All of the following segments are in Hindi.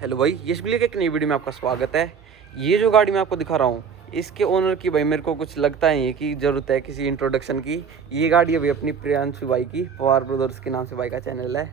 हेलो भाई, यश के एक नई वीडियो में आपका स्वागत है। ये जो गाड़ी मैं आपको दिखा रहा हूँ, इसके ओनर की भाई मेरे को कुछ लगता नहीं है कि ज़रूरत है किसी इंट्रोडक्शन की। ये गाड़ी अभी अपनी प्रियांशु भाई की, पवार ब्रदर्स के नाम से भाई का चैनल है।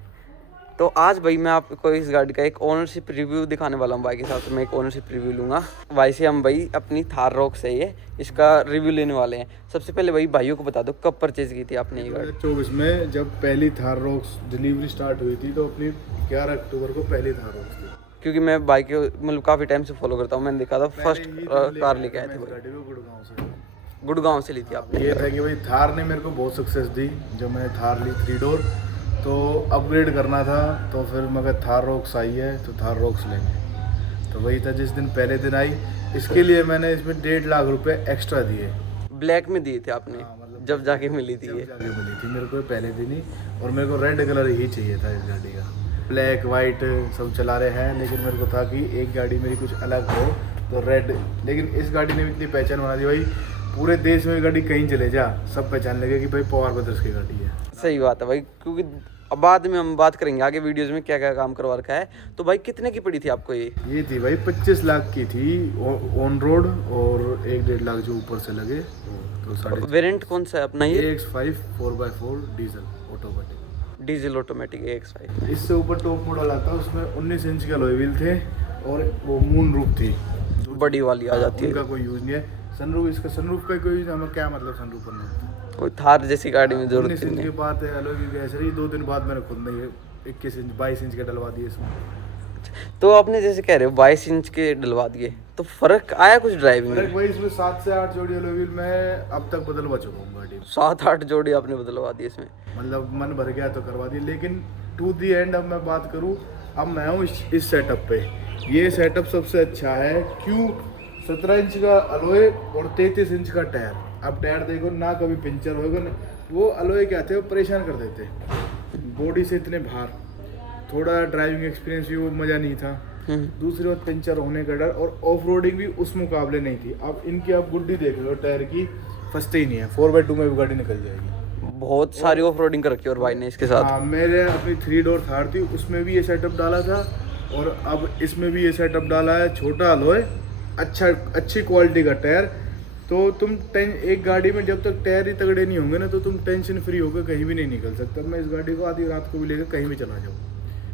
तो आज भाई मैं आपको इस गाड़ी का एक ओनरशिप रिव्यू दिखाने वाला हूँ। भाई के साथ मैं एक ओनरशिप रिव्यू लूँगा। भाई से हम भाई अपनी थार रॉक से ये इसका रिव्यू लेने वाले हैं। सबसे पहले भाई भाइयों को बता दो, कब परचेज की थी आपने ये गाड़ी? 2024 में जब पहली थार रॉक्स डिलीवरी स्टार्ट हुई थी तो अपनी 11 अक्टूबर को पहली थार रॉक्स थी। क्योंकि मैं बाइक मतलब काफ़ी टाइम से फॉलो करता हूँ। मैंने देखा था फर्स्ट कार लेके आए थे भाई, गाड़ी को गुड़गांव से। गुड़गांव से ली थी आपने। ये था कि भाई थार ने मेरे को बहुत सक्सेस दी। जब मैंने थार ली 3 डोर तो अपग्रेड करना था, तो फिर मगर थार रॉक्स आई है तो थार रॉक्स लेंगे। तो वही था जिस दिन पहले दिन आई, इसके लिए मैंने इसमें 1.5 लाख रुपए एक्स्ट्रा दिए। ब्लैक में दिए थे आपने? हाँ, मतलब जब जाके मिली थी ये? जाके मिली थी मेरे को पहले दिन ही, और मेरे को रेड कलर ही चाहिए था इस गाड़ी का। ब्लैक वाइट सब चला रहे हैं, लेकिन मेरे को था कि एक गाड़ी मेरी कुछ अलग हो तो रेड। लेकिन इस गाड़ी ने इतनी पहचान बना दी भाई, पूरे देश में गाड़ी कहीं चले जा सब पहचान लगे कि भाई पवार ब्रदर्स की गाड़ी है। सही बात है भाई, क्योंकि अब बाद में हम बात करेंगे आगे वीडियोस में क्या क्या काम करवा रखा है। तो भाई कितने की पड़ी थी आपको ये? थी भाई 25 लाख की थी ऑन रोड, और 1.5 लाख जो ऊपर से लगे तो साढ़े। वेरिएंट कौन सा है अपना ये? AX5 4x4 diesel automatic, diesel automatic AX5। इससे ऊपर टॉप मॉडल आता है, उसमें 19 इंच के अलॉय व्हील थे और वो मून रूफ थी, बड़ी वाली आ जाती है। उनका कोई यूज़ नहीं है। सनरूफ, इसका सनरूफ का कोई हमें क्या मतलब सनरूफ बनना, कोई थार जैसी गाड़ी में जरूरत 19 नहीं इंच की है। बात है। अलॉय व्हील ऐसे रही, 2 दिन बाद मैंने खुद नहीं 21 इंच 22 इंच के डलवा दिए इसमें। तो आपने जैसे कह रहे हो 22 इंच के डलवा दिए, तो फर्क आया कुछ ड्राइविंग में? भाई इसमें 7 से 8 जोड़ी अलॉय व्हील मैं अब तक बदलवा चुका हूँ गाड़ी में। 7-8 जोड़ी आपने बदलवा दी इसमें? मतलब मन भर गया तो करवा दी, लेकिन टू दी एंड अब मैं बात करूँ, अब मैं हूँ इस सेटअप पे। ये सेटअप सबसे अच्छा है। क्यों? 17 इंच का अलॉय और 33 इंच का टायर। अब टायर देखो ना, कभी पंचर होगा ना। वो अलॉय क्या थे, वो परेशान कर देते बॉडी से, इतने भार। थोड़ा ड्राइविंग एक्सपीरियंस भी वो मज़ा नहीं था। दूसरी बात पंचर होने का डर, और ऑफ रोडिंग भी उस मुकाबले नहीं थी। अब इनकी आप गुड्डी देख लो टायर की, फंसते ही नहीं है। 4x2 में भी गाड़ी निकल जाएगी। बहुत सारी ऑफ रोडिंग कर रखी है और भाई ने इसके साथ। हाँ, मेरे अपनी 3 डोर थार थी, उसमें भी ये सेटअप डाला था, और अब इसमें भी ये सेटअप डाला है। छोटा अलॉय, अच्छी क्वालिटी का टायर। तो तुम एक गाड़ी में जब तक टायर ही तगड़े नहीं होंगे ना, तो तुम टेंशन फ्री होकर कहीं भी नहीं निकल सकता। मैं इस गाड़ी को आधी रात को भी लेकर कहीं भी चला जाऊँ,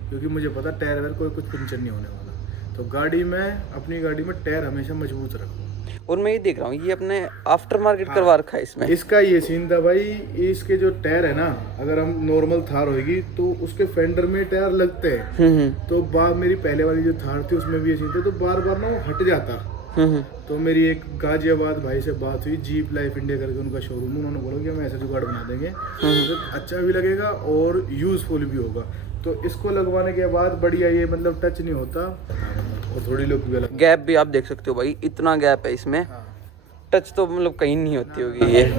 क्योंकि मुझे पता टायर वेयर कोई कुछ पंचर नहीं होने वाला। तो गाड़ी में, अपनी गाड़ी में टायर हमेशा मजबूत रखो। और मैं ये देख रहा हूँ, ये अपने आफ्टर मार्केट करवा रखा है इसमें। इसका ये सीन था भाई, इसके जो टायर है ना, अगर हम नॉर्मल थार होगी तो उसके फेंडर में टायर लगते हैं। तो मेरी पहले वाली जो थार थी उसमें भी ये सीन था, तो बार बार ना वो हट जाता। तो मेरी एक गाजियाबाद भाई से बात हुई, जीप लाइफ इंडिया करके उनका शोरूम, उन्होंने बोला कि हम ऐसा जुगाड़ बना देंगे तो अच्छा भी लगेगा और यूजफुल भी होगा। तो इसको लगवाने के बाद बढ़िया, ये मतलब टच नहीं होता और थोड़ी लुक भी अलग। गैप भी आप देख सकते हो भाई, इतना गैप है इसमें। हाँ। टच तो मतलब कहीं नहीं होती होगी ये। अच्छा,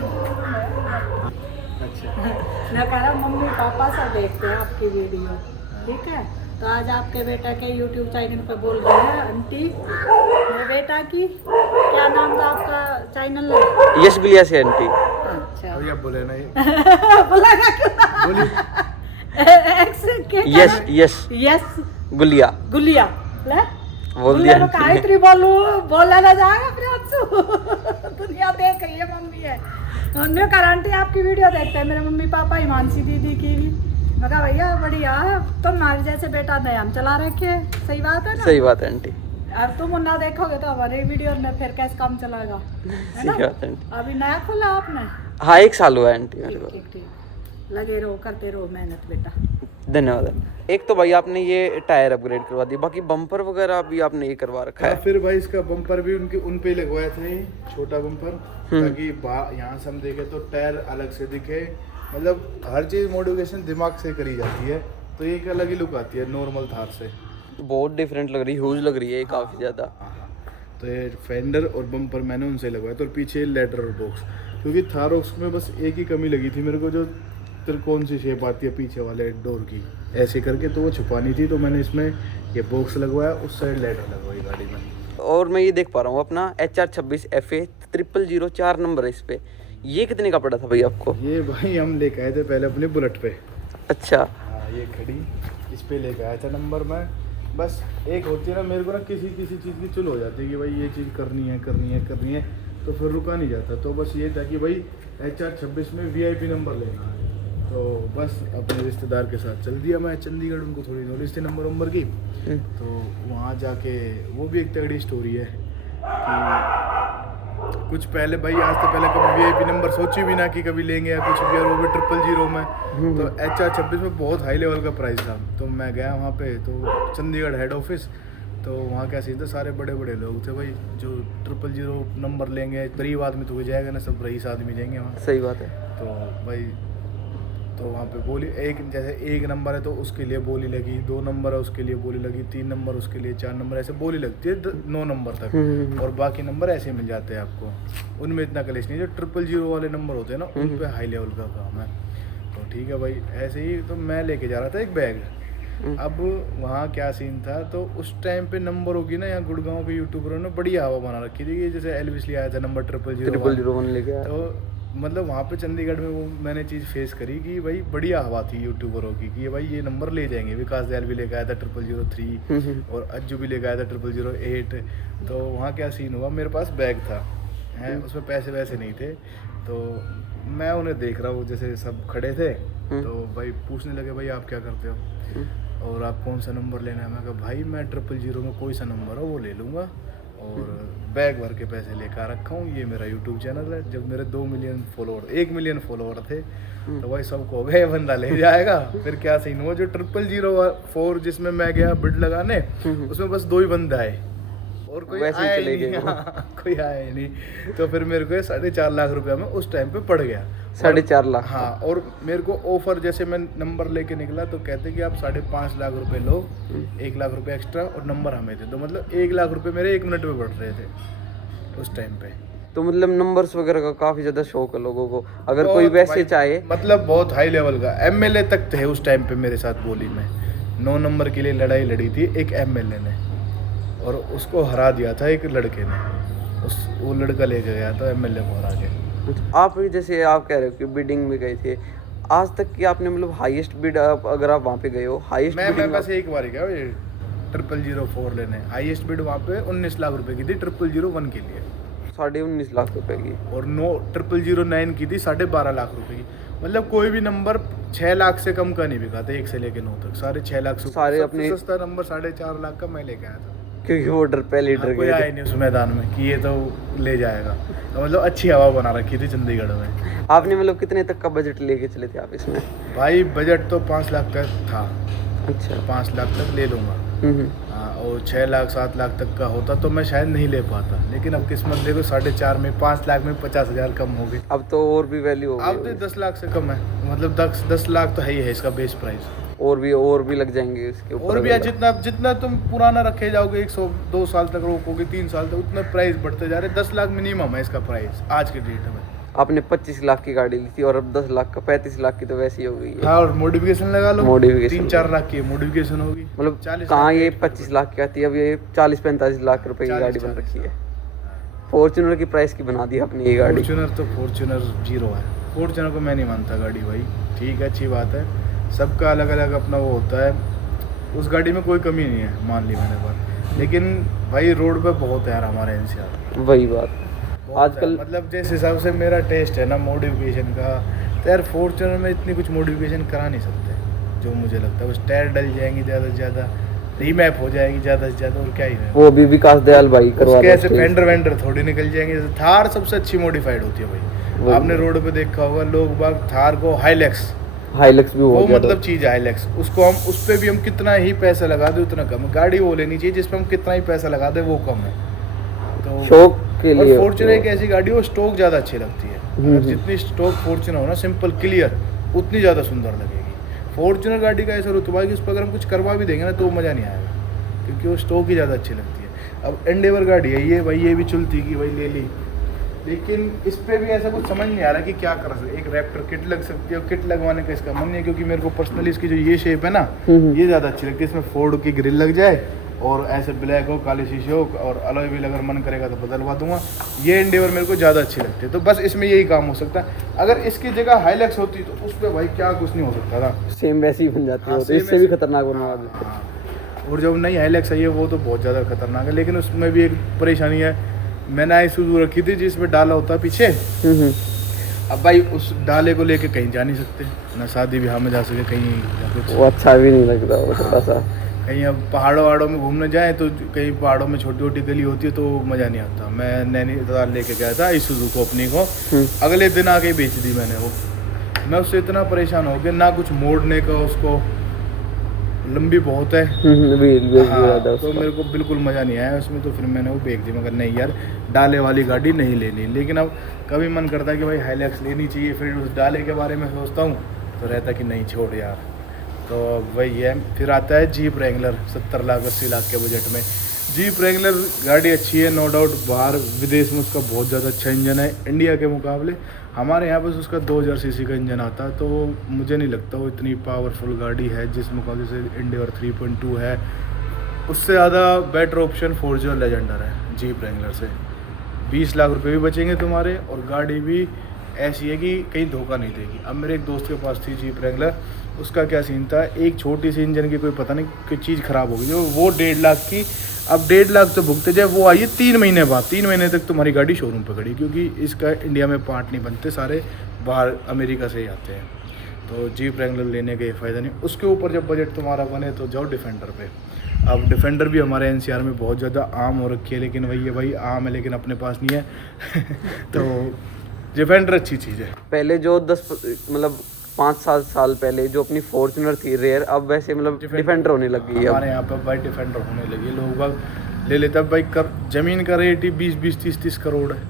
मैं कह रहा हूँ मम्मी पापा सब देखते हैं आपकी वीडियो, ठीक है? तो आज आपके बेटा के YouTube चैनल पे बोल रहे हैं आंटी, मेरे बेटा की क्या नाम था आपका चैनल? यश गुलिया से आंटी। अच्छा अभी आप बोले ना ये बोला बोली। यश यश यस गुलिया गुलिया ले बोल दिया गुलिया आंटी ने। कायत्री बोला ना जाएगा प्रियांशु। दुनिया देख रही है, मम्मी है। उन्होंने कहा आंटी आपकी वीडियो देखते हैं मेरे मम्मी पापा, हिमांशी दीदी की भी। मैं कहा भैया बढ़िया है, तुम्हारे जैसे बेटा नहीं हम चला रखे। सही बात है ना? सही बात है आंटी। और तुम ना देखोगे तो हमारे वीडियो में फिर कैसे काम चलेगा, है ना? सही बात है आंटी। अभी नया खोला आपने? हाँ, 1 साल हुआ है आंटी मेरे ठीक को। ठीक ठीक, लगे रहो, करते रहो मेहनत बेटा। धन्यवाद। एक तो भाई आपने ये टायर अपग्रेड करवा दिया, बाकी बम्पर वगैरह भी आपने ये करवा रखा है। फिर भाई इसका बम्पर भी उन पे लगवाया था, छोटा बम्पर, ताकि यहाँ से हम देखें तो टायर अलग से दिखे। मतलब हर चीज़ मॉडिफिकेशन दिमाग से करी जाती है, तो एक अलग ही लुक आती है नॉर्मल थार से। बहुत डिफरेंट लग रही है, ह्यूज लग रही है ये काफ़ी ज़्यादा। तो ये फेंडर और बम्पर मैंने उनसे लगवाया था, और पीछे लेटर बॉक्स, क्योंकि थारोक्स में बस एक ही कमी लगी थी मेरे को, जो त्रिकोण सी शेप आती है पीछे वाले डोर की, ऐसे करके, तो वो छुपानी थी। तो मैंने इसमें ये बॉक्स लगवाया, उस साइड लेटर लगवाई गाड़ी में। और मैं ये देख पा रहा हूँ अपना HR26 FA 000 4 नंबर है इस पे। ये कितने का पड़ा था भाई आपको? ये भाई हम लेके आए थे पहले अपने बुलेट पे। अच्छा। हाँ, ये खड़ी इस पे लेके आया था नंबर में। बस एक होती है ना, मेरे को ना किसी चीज़ की चुल हो जाती है कि भाई ये चीज़ करनी है, तो फिर रुका नहीं जाता। तो बस ये था कि भाई HR26 में VIP नंबर लेना है। तो बस अपने रिश्तेदार के साथ चल दिया मैं चंडीगढ़, उनको थोड़ी नॉलेज थी नंबर की। तो वहाँ जाके वो भी एक तगड़ी स्टोरी है कि कुछ पहले भाई, आज से पहले कभी VIP नंबर सोची भी ना कि कभी लेंगे या कुछ भी, और वो भी 000 में। तो HR26 में बहुत हाई लेवल का प्राइस था। तो मैं गया वहाँ पे, तो चंडीगढ़ हेड ऑफिस, तो वहाँ क्या सीन था, सारे बड़े बड़े लोग थे भाई, जो 000 नंबर लेंगे, गरीब आदमी तो हो जाएगा ना, सब रईस आदमी जाएंगे वहाँ। सही बात है। तो भाई, तो वहाँ पे बोली जैसे 1 नंबर है तो उसके लिए बोली लगी, 2 नंबर है उसके लिए बोली लगी, 3 नंबर उसके लिए, 4 नंबर, ऐसे बोली लगती है 9 नंबर तक। और बाकी नंबर ऐसे मिल जाते हैं आपको, उनमें इतना कलेश नहीं। जो 000 वाले नंबर होते हैं ना, उन पे हाई लेवल का काम है। तो ठीक है भाई, ऐसे ही तो मैं लेके जा रहा था एक बैग। अब वहाँ क्या सीन था, तो उस टाइम पे नंबर होगी ना, यहाँ गुड़गांव के यूट्यूबरों ने बड़ी हवा बना रखी थी कि जैसे एलविस ले आया था नंबर 000 लेके आया। तो मतलब वहाँ पे चंडीगढ़ में वो मैंने चीज़ फेस करी कि भाई बढ़िया हवा थी यूट्यूबरों की कि भाई ये नंबर ले जाएंगे। विकास दयाल भी लेके आया था 003 और अज्जू भी लेके आया था 008। तो वहाँ क्या सीन हुआ, मेरे पास बैग था है, उसमें पैसे वैसे नहीं थे। तो मैं उन्हें देख रहा हूँ, जैसे सब खड़े थे, तो भाई पूछने लगे भाई आप क्या करते हो और आप कौन सा नंबर लेना है। मैं कहा भाई मैं 000 में कोई सा नंबर हो वो ले लूँगा, और बैग भर के पैसे लेकर रखा हूँ, ये मेरा यूट्यूब चैनल है। जब मेरे 2 मिलियन फॉलोअर 1 मिलियन फॉलोअर थे, तो भाई सबको हो गया बंदा ले जाएगा। फिर क्या सीन हुआ, जो 00004 जिसमें मैं गया बिड लगाने, उसमें बस 2 ही बंदे आए और कोई आया ही नहीं। कोई आया ही नहीं। तो फिर मेरे को 4.5 लाख रुपया में उस टाइम पे पड़ गया। 4.5 लाख। हाँ, और मेरे को ऑफर, जैसे मैं नंबर लेके निकला तो कहते कि आप 5.5 लाख रुपए लो, 1 लाख रुपए एक्स्ट्रा और नंबर हमें दे दो। मतलब 1 लाख रुपए मेरे 1 मिनट में बढ़ रहे थे उस टाइम पे। तो मतलब नंबर्स वगैरह का काफी ज्यादा शौक है लोगों को, अगर कोई वैसे चाहे। मतलब बहुत हाई लेवल का MLA तक थे उस टाइम पे मेरे साथ बोली में। 9 नंबर के लिए लड़ाई लड़ी थी एक MLA ने, और उसको हरा दिया था एक लड़के ने। वो लड़का लेके गया था MLA को हरा के। आप जैसे आप कह रहे हो कि बिडिंग में गए थे, आज तक की आपने मतलब हाईएस्ट बिड, अगर आप वहाँ पे गए हो हाईएस्ट मैं बस एक बार ही गया ये 00004 लेने। हाईएस्ट बिड वहाँ पे 19 लाख रुपए की थी 00001 के लिए, 19.5 लाख रुपए की। और 009 की थी 12.5 लाख रुपए की। मतलब कोई भी नंबर 6 लाख से कम का नहीं बिका था, 1 से लेकर 9 तक सारे 6 लाख से। सारे अपने सस्ता नंबर 4.5 लाख का मैं लेके आया था, क्योंकि वो डर पहले डर कोई गए आया नहीं उस मैदान में कि ये तो ले जाएगा। तो मतलब अच्छी हवा बना रखी थी चंडीगढ़ में। आपने मतलब कितने तक का बजट लेके चले थे आप इसमें? भाई बजट तो 5 लाख तक था। अच्छा, 5 लाख तक ले लूँगा। हाँ, और 6 लाख 7 लाख तक का होता तो मैं शायद नहीं ले पाता, लेकिन अब किस्मत देखो 4.5 में 5 लाख में 50,000 कम हो गए। अब तो और भी वैल्यू हो अब गई। तो 10 लाख से कम है, मतलब 10 लाख तो है ही है इसका बेस प्राइस। और भी लग जाएंगे इसके ऊपर। और भी जितना तुम पुराना रखे जाओगे, 102 साल तक रोकोगे, 3 साल तक, उतना प्राइस बढ़ते जा रहे। 10 लाख मिनिमम है इसका प्राइस आज के डेट में। आपने 25 लाख की गाड़ी ली थी और अब 10 लाख का 35 लाख की तो वैसी हो गई है। हाँ, और मॉडिफिकेशन लगा लो, मॉडिफिकेशन 3-4 लाख की मॉडिफिकेशन होगी। मतलब 40 कहाँ ये 25 लाख की आती है, अब ये 40-45 लाख रुपए की गाड़ी बन रखी है। फॉर्च्यूनर की प्राइस की बना दी आपने ये गाड़ी। फॉर्च्यूनर 0 है। फॉर्च्यूनर को मैं नहीं मानता गाड़ी भाई, ठीक है अच्छी बात है, सबका अलग अलग अपना वो होता है। उस गाड़ी में कोई कमी नहीं है, मान ली मैंने बात, लेकिन भाई रोड पे बहुत है यार हमारे NCR। वही बात आजकल, मतलब जिस हिसाब से मेरा टेस्ट है ना मॉडिफिकेशन का, तो यार फॉर्च्यूनर में इतनी कुछ मॉडिफिकेशन करा नहीं सकते जो मुझे लगता है। बस टायर डल जाएंगी ज़्यादा से ज़्यादा, रीमैप हो जाएगी ज़्यादा से ज़्यादा, और क्या ही है। वो भी विकास दयाल भाई करवा कैसे फेंडर थोड़ी निकल जाएंगे। जैसे थार सबसे अच्छी मॉडिफाइड होती है भाई, आपने रोड पे देखा होगा लोग बाग थार को हाईलैक्स भी वो मतलब चीज़ है हाईलैक्स, उसको हम उस पर भी हम कितना ही पैसा लगा दे उतना कम है। गाड़ी वो लेनी चाहिए जिसपे हम कितना ही पैसा लगा दे वो कम है। तो शौक के लिए फॉर्च्यूनर एक ऐसी गाड़ी है, स्टॉक ज़्यादा अच्छी लगती है। जितनी स्टॉक फॉर्च्यूनर हो ना सिंपल क्लियर, उतनी ज़्यादा सुंदर लगेगी। फॉर्च्यूनर गाड़ी का ऐसा रुतबा है कि उस पर अगर हम कुछ करवा भी देंगे ना तो मज़ा नहीं आएगा, क्योंकि वो स्टॉक ही ज़्यादा अच्छी लगती है। अब एंडेवर गाड़ी है ये भाई, ये भी चलती कि भाई ले ली, लेकिन इस पर भी ऐसा कुछ समझ नहीं आ रहा कि क्या कर सकते। एक रैप्टर किट लग सकती है, किट लगवाने का इसका मन नहीं है, क्योंकि मेरे को पर्सनली इसकी जो ये शेप है ना ये ज़्यादा अच्छी लगती है। इसमें फोर्ड की ग्रिल लग जाए और ऐसे ब्लैक हो, काले शीशे हो, और अलॉय व्हील अगर मन करेगा तो बदलवा दूंगा। ये एंडेवर मेरे को ज़्यादा अच्छी लगती है, तो बस इसमें यही काम हो सकता है। अगर इसकी जगह हाईलैक्स होती तो उस पर भाई क्या कुछ नहीं हो सकता था, सेम वैसी ही बन जाती है, तो इससे भी खतरनाक बनवा देते। और जब नई हाइलैक्स आई है वो तो बहुत ज़्यादा खतरनाक है, लेकिन उसमें भी एक परेशानी है। मैंने isuzu रखी थी जिसमें डाला होता है पीछे। अब भाई उस डाले को लेके कहीं जा नहीं सकते, ना शादी ब्याह में जा सके कहीं या कुछ, वो अच्छा भी नहीं लगता वो थोड़ा सा। कहीं अब पहाड़ों वहाड़ों में घूमने जाए तो कहीं पहाड़ों में छोटी छोटी गली होती है तो मज़ा नहीं आता। मैं नैनीताल लेके गया था isuzu को अपनी को, अगले दिन आके बेच दी मैंने वो। मैं उससे इतना परेशान हो गया, ना कुछ मोड़ने का उसको, लंबी बहुत है। हाँ, तो मेरे को बिल्कुल मज़ा नहीं आया उसमें, तो फिर मैंने वो बेच दी। मगर नहीं यार, डाले वाली गाड़ी नहीं लेनी। लेकिन अब कभी मन करता है कि भाई हाइलैक्स लेनी चाहिए, फिर उस डाले के बारे में सोचता हूँ तो रहता कि नहीं छोड़ यार। तो वही है। फिर आता है जीप रेंगलर 70 लाख 80 लाख के बजट में। जीप रेंगलर गाड़ी अच्छी है नो डाउट, बाहर विदेश में उसका बहुत ज़्यादा अच्छा इंजन है इंडिया के मुकाबले। हमारे यहाँ बस उसका 2000 सीसी का इंजन आता है, तो मुझे नहीं लगता वो इतनी पावरफुल गाड़ी है जिस मुकाबले से इंडिया 3.2 है। उससे ज़्यादा बेटर ऑप्शन फॉर्च्यूनर लेजेंडर है जीप रेंगलर से। 20 लाख रुपए भी बचेंगे तुम्हारे, और गाड़ी भी ऐसी है कि कहीं धोखा नहीं देगी। अब मेरे एक दोस्त के पास थी जीप रेंगलर, उसका क्या सीन था, एक छोटी सी इंजन की कोई पता नहीं कोई चीज़ ख़राब हो गई, जो वो 1.5 लाख की। अब 1.5 लाख तो भुगते जाए, वो आई है 3 महीने बाद। 3 महीने तक तुम्हारी गाड़ी शोरूम पर खड़ी, क्योंकि इसका इंडिया में पार्ट नहीं बनते, सारे बाहर अमेरिका से ही आते हैं। तो जीप रेंगलर लेने का ये फ़ायदा नहीं। उसके ऊपर जब बजट तुम्हारा बने तो जाओ डिफेंडर पे। अब डिफेंडर भी हमारे एनसीआर में बहुत ज़्यादा आम हो रखी है, लेकिन वही है भाई, आम है लेकिन अपने पास नहीं है। तो डिफेंडर अच्छी चीज़ है। पहले जो 5-7 साल पहले जो अपनी फॉर्च्यूनर थी रेयर, अब वैसे डिफेंडर होने लगी है। हमारे यहाँ पर भाई डिफेंडर होने लगी है, लोग बाग ले लेते हैं भाई। ज़मीन का रेट ही 20-20 30-30 करोड़ है।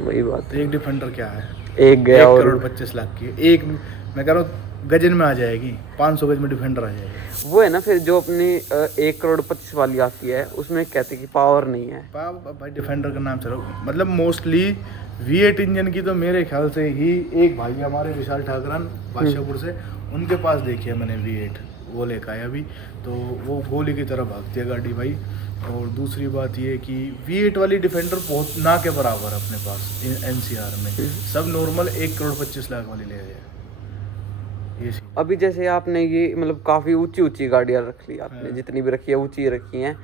वही बात है। एक डिफेंडर क्या है, एक गया 1 और करोड़ 25 लाख की एक, मैं कह रहा हूँ गजन में आ जाएगी, 500 गज में डिफेंडर आ जाएगी। वो है ना, फिर जो अपनी 1 करोड़ 25 वाली आती है उसमें कहते कि पावर नहीं है। भाई डिफेंडर का नाम चलो, मतलब मोस्टली V8 इंजन की तो मेरे ख्याल से ही एक भाई हमारे विशाल ठाकरान बादशाहपुर से, उनके पास देखी है मैंने V8, वो लेकर आया अभी। तो वो गोली की तरह भागती है गाड़ी भाई। और दूसरी बात ये कि V8 वाली डिफेंडर बहुत ना के बराबर है अपने पास एनसीआर में। सब नॉर्मल 1 करोड़ 25 लाख वाली ले रहे हैं ये। अभी जैसे आपने ये काफ़ी ऊंची ऊंची गाड़ियाँ रख ली आपने, जितनी भी रखी है ऊंची रखी हैं।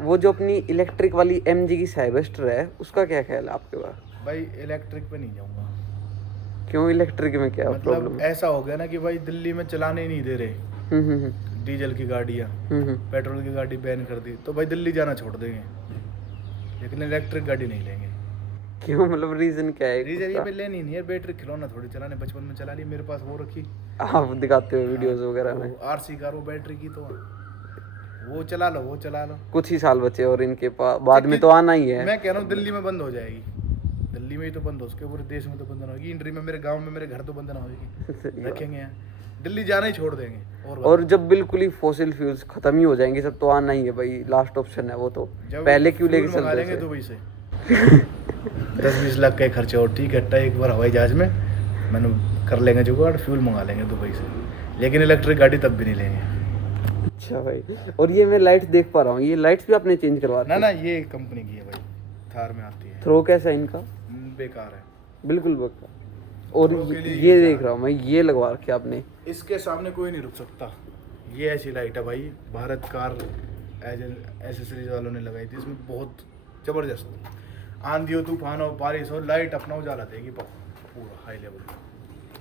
वो जो अपनी इलेक्ट्रिक वाली MG की साइबेस्टर है, उसका क्या ख्याल है आपके पास? भाई इलेक्ट्रिक पे नहीं जाऊँगा। क्यों, इलेक्ट्रिक में क्या प्रॉब्लम मतलब ऐसा हो गया ना कि भाई दिल्ली में चलाने ही नहीं दे रहे डीजल की गाड़ियाँ, पेट्रोल की गाड़ी बैन कर दी, तो भाई दिल्ली जाना छोड़ देंगे, लेकिन इलेक्ट्रिक गाड़ी नहीं लेंगे। क्यों, रीजन क्या है? रीजन ये पे लेनी नहीं है, बैटरी खिलौना थोड़ी चलाने, बचपन में चला ली, मेरे पास वो रखी, आप दिखाते हो वीडियोस वगैरह में। RC कार वो बैटरी की, तो वो चला लो, वो चला लो। कुछ ही साल बचे और इनके पास बाद में तो आना ही है। मैं कह रहा हूँ दिल्ली में बंद हो जाएगी, दिल्ली में ही तो बंद हो, उसके पूरे देश में तो बंद ना होगी। इंड्री में, मेरे गांव में, मेरे घर तो बंद ना होगी, रखेंगे यहाँ, दिल्ली जाना ही छोड़ देंगे। और जब बिल्कुल ही फॉसिल फ्यूल्स खत्म ही हो जाएंगे सब, तो आना ही है भाई, लास्ट ऑप्शन है वो। तो पहले क्यों लेके चलते लेंगे दुबई से 10-20 लाख का खर्चा, और ठीक है एक बार हवाई जहाज में मैंने कर लेंगे जुगाड़, फ्यूल मंगा लेंगे दुबई से, लेकिन इलेक्ट्रिक गाड़ी तब भी नहीं लेंगे। अच्छा भाई, और ये मैं लाइट्स देख पा रहा हूँ, ये लाइट्स भी आपने चेंज करवा दी? ना ये कंपनी की है भाई, थार में आती है। थ्रो कैसा है इनका? बेकार है, बिल्कुल बेकार। और ये देख रहा हूँ मैं, ये लगवा रखी आपने, इसके सामने कोई नहीं रुक सकता। ये ऐसी लाइट है भाई, भारत कार एसेसरीज वालों ने लगाई थी, इसमें बहुत ज़बरदस्त, आंधी हो, तूफान हो, बारिश हो, लाइट अपना उजाला देगी पूरा हाई लेवल,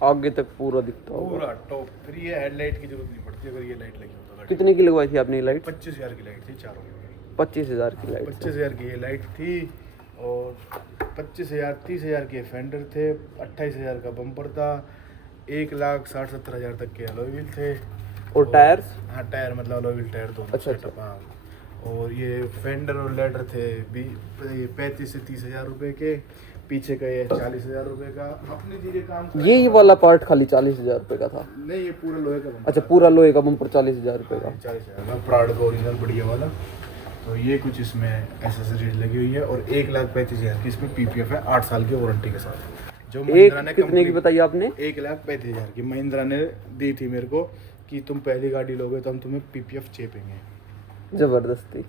आगे तक पूरा दिखता होगा, पूरा टॉप। फिर ये हेडलाइट की जरूरत नहीं पड़ती अगर ये लाइट लगी हो तो। कितने की लगवाई थी आपने लाइट? 25,000 की लाइट थी चारों। 25,000 की लाइट? 25,000 की ये लाइट थी, और 25,000 30,000 के फेंडर थे, 28,000 का बम्पर था, 1,60,70,000 तक के अलॉय व्हील थे। और टायर्स? हाँ टायर मतलब अलॉय व्हील टायर दोनों। अच्छा। हाँ, और ये फेंडर और लेडर थे 35 से 30,000 रुपये के, पीछे का ये 40,000 रुपये का। अपनी चीज़ें काम ये वाला पार्ट खाली 40,000 रुपये का था? नहीं, ये पूरा लोहे का बम्पर। अच्छा, पूरा लोहे का बम्पर 40,000 रुपये का? 40,000 का, प्राड का ओरिजिनल बढ़िया वाला। तो ये कुछ इसमें एसेसरीज लगी हुई है, और 1,35,000 की इसमें PPF है 8 साल की वारंटी के साथ। जो महिंद्रा ने कितने की बताई आपने? 1,35,000 की महिंद्रा ने दी थी मेरे को, कि तुम पहली गाड़ी लोगे तो हम तुम्हें PPF चेपेंगे। जबरदस्ती।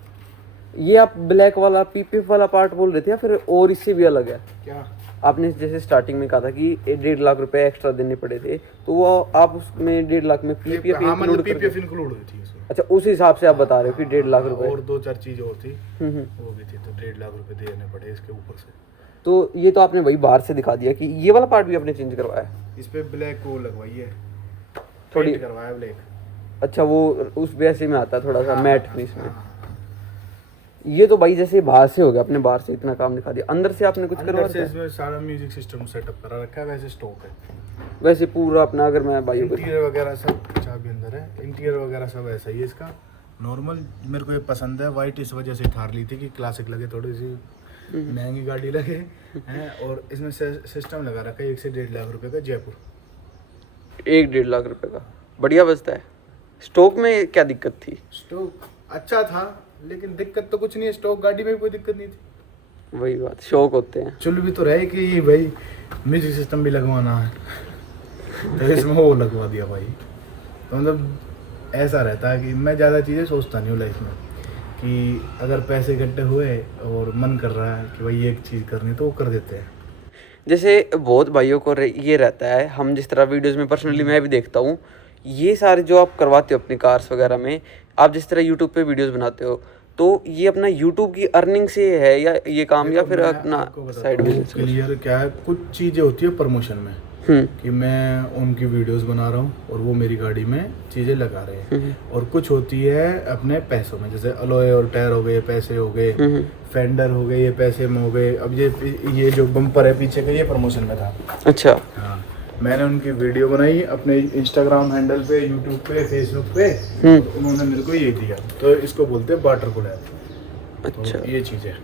ये आप ब्लैक वाला PPF वाला पार्ट बोल रहे थे या फिर और इससे भी अलग है? क्या आपने जैसे स्टार्टिंग में कहा था कि 1.5 लाख रुपए एक्स्ट्रा देने पड़े थे, तो वो आप उसमें 1.5 लाख में पीपीएफ हाँ मतलब इंक्लूड पीपीएफ इंक्लूड हुई थी उसमें। अच्छा, उस हिसाब से आप बता रहे हो कि 1.5 लाख रुपए। और 2-4 चीज़ और थी हम्म। वो भी थी, तो 1.5 लाख रुपए देने पड़े इसके ऊपर से। तो ये तो आपने वही बाहर से दिखा दिया कि ये वाला पार्ट भी आपने चेंज करवाया है। इस पे ब्लैक को लगवाई है, थोड़ी- पेंट करवाया ब्लैक। अच्छा, वो उस वैसे में आता है थोड़ा सा हाँ, मैट हाँ, फिनिश में। हाँ। ये तो भाई जैसे बाहर से हो गया, अपने बाहर से इतना काम दिखा दिया, अंदर से आपने कुछ अंदर करवा से दिया? इसमें सारा म्यूजिक सिस्टम सेटअप करा रखा है, वैसे स्टॉक है। वैसे पूरा अपना, अगर मैं भाई इंटीरियर वगैरह सब चाबी अंदर है, इंटीरियर वगैरह सब ऐसा ही है इसका नॉर्मल। मेरे को ये पसंद है वाइट, इस वजह से थार ली थी कि क्लासिक लगे, थोड़ी सी महंगी गाड़ी लगे हैं। और इसमें सिस्टम लगा रखा है 1 से 1.5 लाख रुपए का जयपुर। 1.5 लाख रुपए का बढ़िया बचता है। स्टॉक में क्या दिक्कत थी? स्टॉक अच्छा था, लेकिन दिक्कत तो कुछ नहीं है, स्टॉक गाड़ी में भी कोई दिक्कत नहीं थी। वही बात, शौक होते हैं। चुल भी तो रहे कि भाई म्यूजिक सिस्टम भी लगवाना है, तो इसमें वो लगवा दिया भाई। तो मतलब ऐसा रहता है कि मैं ज़्यादा चीज़ें सोचता नहीं हूँ लाइफ में, कि अगर पैसे इकट्ठे हुए और मन कर रहा है कि भाई एक चीज़ करनी है तो वो कर देते हैं। जैसे बहुत भाइयों को ये रहता है, हम जिस तरह वीडियोस में पर्सनली मैं भी देखता हूँ, ये सारे जो आप करवाते हो अपनी कार्स वगैरह में, आप जिस तरह यूट्यूब पे वीडियोस बनाते हो, तो ये अपना यूट्यूब की अर्निंग से है या ये काम, या फिर अपना साइड बिजनेस? क्लियर क्या है, कुछ चीज़ें होती है प्रमोशन में कि मैं उनकी वीडियोस बना रहा हूँ और वो मेरी गाड़ी में चीज़ें लगा रहे हैं, और कुछ होती है अपने पैसों में, जैसे अलॉय और टायर हो गए, पैसे हो गए, फेंडर हो गए, ये पैसे में हो गए। अब ये जो बम्पर है पीछे का, ये प्रमोशन में था। अच्छा। हाँ, मैंने उनकी वीडियो बनाई अपने इंस्टाग्राम हैंडल पे, यूट्यूब पे, फेसबुक पे, उन्होंने मेरे को ये दिया, तो इसको बोलते हैं बार्टर कोलैब। अच्छा, तो ये चीज़ है,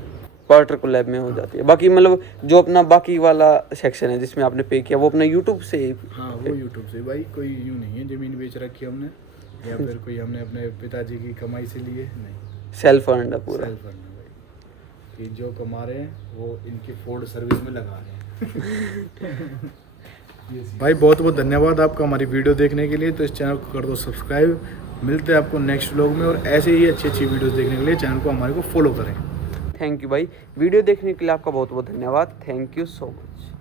वाटर कोलैब में हो जाती है। बाकी मतलब जो अपना बाकी वाला सेक्शन है जिसमें आपने पे किया, वो अपना यूट्यूब से ही? हाँ वो यूट्यूब से भाई, कोई यूँ नहीं है ज़मीन बेच रखी है हमने, या फिर कोई हमने अपने पिताजी की कमाई से लिए, नहीं, सेल्फ अर्न्ड है पूरा। सेल्फ अर्न है भाई, कि जो कमा रहे हैं वो इनकी फोर्ड सर्विस में लगा रहे हैं। भाई बहुत बहुत धन्यवाद आपका हमारी वीडियो देखने के लिए। तो इस चैनल को कर दो सब्सक्राइब। मिलते हैं आपको नेक्स्ट व्लॉग में, और ऐसे ही अच्छी अच्छी वीडियोस देखने के लिए चैनल को हमारे को फॉलो करें। थैंक यू भाई, वीडियो देखने के लिए आपका बहुत बहुत धन्यवाद। Thank you so much.